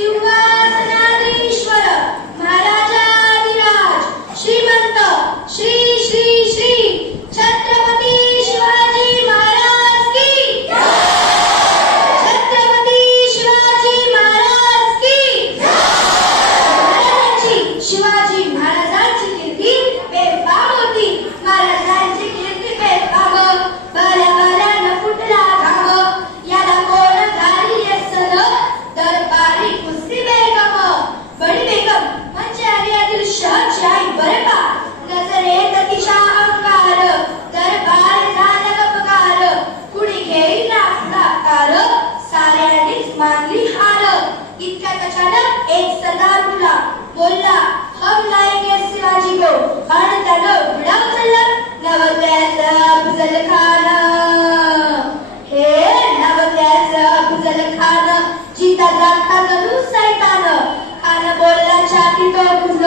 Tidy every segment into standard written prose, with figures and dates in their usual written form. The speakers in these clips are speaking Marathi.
सिंहासनाधीश्वर महाराजाधिराज श्रीमंत श्री श्री श्री छत्रपती शिवाजी महाराज की छत्रपती शिवाजी महाराज की महाराजांची शिवाजी महाराजांची कीर्ती बेफाम होती. महाराजांची कीर्ती बेफाम. बाल्या बाल्यानं फुटला घाम. याला कोण धारी असल दरबारी कुस्ती बेगम. बडी बेगम म्हणजे आलियातील शहंशाही बरं का. नजरेत तिच्या अंगार दरबार झाला गपकार. कुणी घेईल नाकार साऱ्यांनीच मानली हार. इतक्यात अचानक एक सरदार उठला. बोलला हम लाएंगे शिवाजी को. आणि त्यानं विडा उचलला. नवत्याचं अफजल खान. हे नवत्याचं अफजल खान. जिता जागता जणू सैतान. खान बोलला छातीत गुण.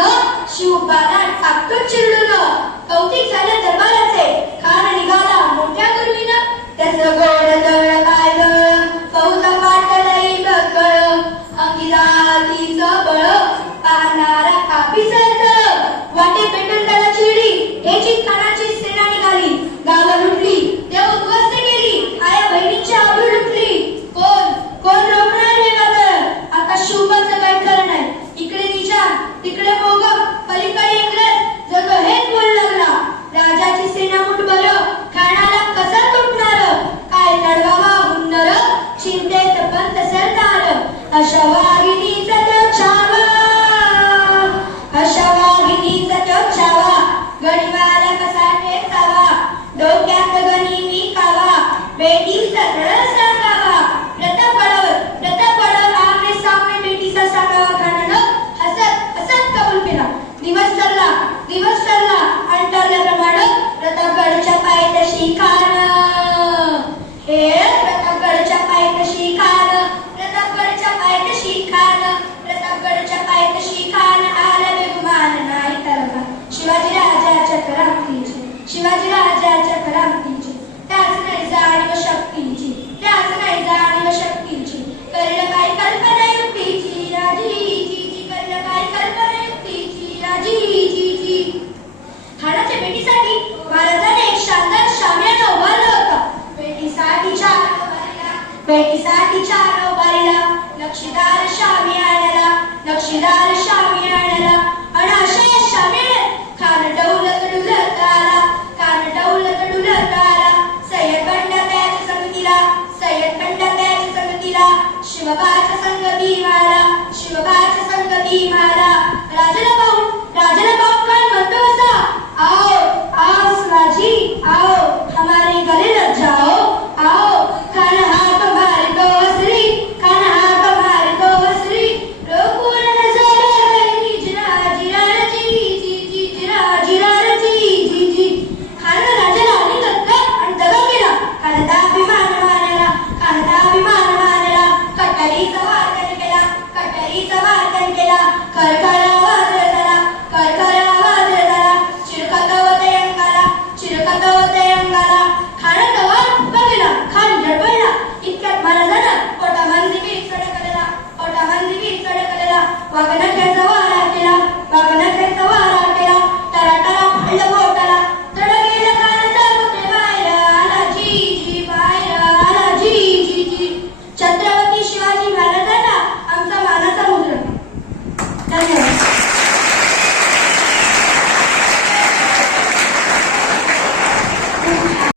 शिवबाला टाकतो चिरडून. कौतिक झालं दरबाराचे. खान निघाला मोठ्या गुरमीनं. त्याचं गोड दळ पाहिलं फौजा पाटलई बकळ. अंगी जातीचं बळ पाहणारा कापीचं तळ. वाटे पेटून त्याला चिडी. ह्याची खानाची सेना निघाली. गावं लुटली देव उद्ध्वस्त केली. आया बहिणीची आबरू लुटली. कोण कोण रोखणार हे वादळ. आता शिवबाचं काही खरं नाही. इकडे निजाम तिकडे मोगम पलीकडे इंग्रज. जणू हेच बोल लागला. राजाची सेना मुठभर खानाला कसा तुटणार. काय लढवावा हुन्नर चिंतेत पंत सरदार. अशा वाघिणीचा तो छावा. अशा वाघिणीचा तो छावा. गणिमाला कसा ठेचावा. डोक्यात गणी विकावा. बेटीचा धड सांगावा. प्रताप गडावर आमने सामने बेटीचा सांगावा. खानानं हसत हसत कबूल केला. दिवस सरला अंतरल्याप्रमाणे प्रतापगडच्या पायथ्याशी खान. हे प्रतापगडच्या पायथ्याशी खान. प्रतापगडच्या पायथ्याशी खान. प्रतापगडच्या पायथ्याशी खान. आला बेगुमान नाही तरका. शिवाजी राजाच्या करामतीची. शिवाजी राजाच्या करामतीची. त्याच नाही जाणीव शक्तीची. त्याच नाही जाणीव शक्तीची. कळलं काय कल्पना युक्तीची. राजीची कळलं काय कल्पना युक्तीची. राजीची खानाच्या भेटीसाठी महाराजांनी एक शानदार शामियाना उभारला होता. भेटीसाठी चार उभारीला. नक्षीदार शामियानाला. आणि अशा या शामियानात खान डौलत डुलत आला. सय्यदखंड त्याच्या संगतीला. शिवबाच्या संगती माला. राजाला पाहून खान म्हणतो असा. आओ शिवाजी आओ हमारे गले लग जाओ. आओ खान हाथ मार दो हसरी. रोकून नजर गई जिराजी. खानानं राजाला आलिंगन आणि दगा केला. खानाचा अभिमान मानला. कटारीचा वार केला. खरखर आवाज झाला. चिरकत होते अंगाला. खानाचा वार उभा केला. खान झडपडला. इतक्यात महाराजांना पोटामध्ये वीज चढकलेला. वागण्यात